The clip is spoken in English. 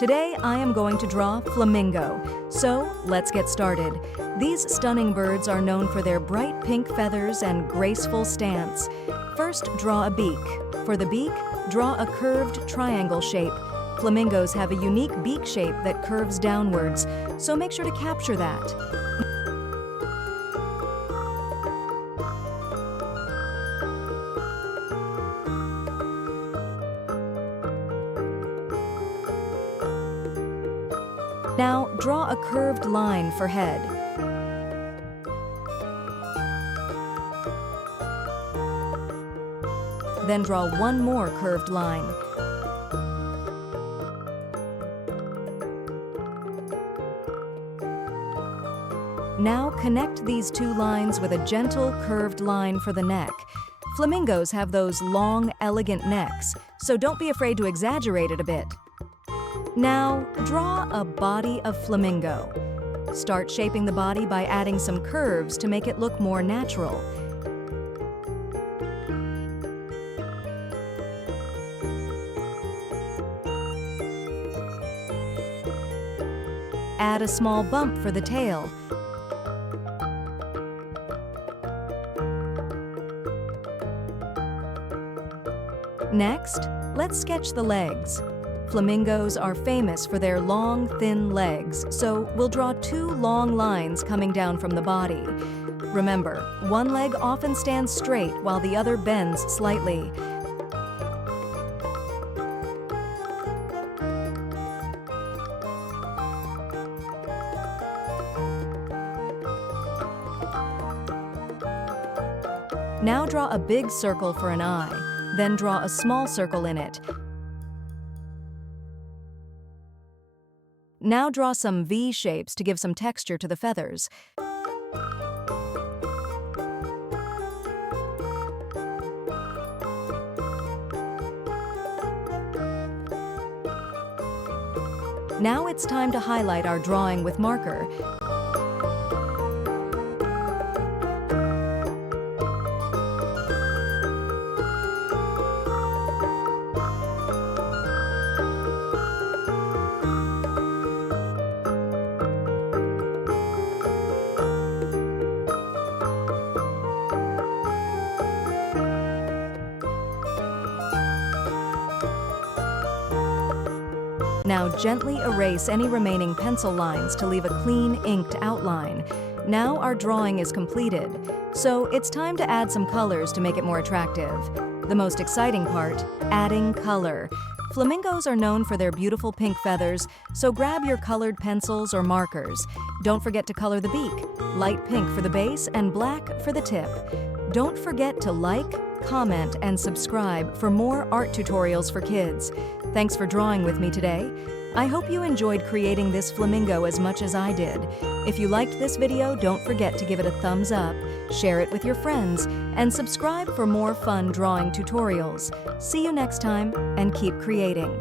Today I am going to draw flamingo, so let's get started. These stunning birds are known for their bright pink feathers and graceful stance. First, draw a beak. For the beak, draw a curved triangle shape. Flamingos have a unique beak shape that curves downwards, so make sure to capture that. Now, draw a curved line for head. Then draw one more curved line. Now connect these two lines with a gentle curved line for the neck. Flamingos have those long, elegant necks, so don't be afraid to exaggerate it a bit. Now, draw a body of flamingo. Start shaping the body by adding some curves to make it look more natural. Add a small bump for the tail. Next, let's sketch the legs. Flamingos are famous for their long, thin legs, so we'll draw two long lines coming down from the body. Remember, one leg often stands straight while the other bends slightly. Now draw a big circle for an eye, then draw a small circle in it. Now draw some V shapes to give some texture to the feathers. Now it's time to highlight our drawing with marker. Now gently erase any remaining pencil lines to leave a clean, inked outline. Now our drawing is completed, so it's time to add some colors to make it more attractive. The most exciting part, adding color. Flamingos are known for their beautiful pink feathers, so grab your colored pencils or markers. Don't forget to color the beak, light pink for the base and black for the tip. Don't forget to like, comment, and subscribe for more art tutorials for kids. Thanks for drawing with me today. I hope you enjoyed creating this flamingo as much as I did. If you liked this video, don't forget to give it a thumbs up, share it with your friends, and subscribe for more fun drawing tutorials. See you next time, and keep creating.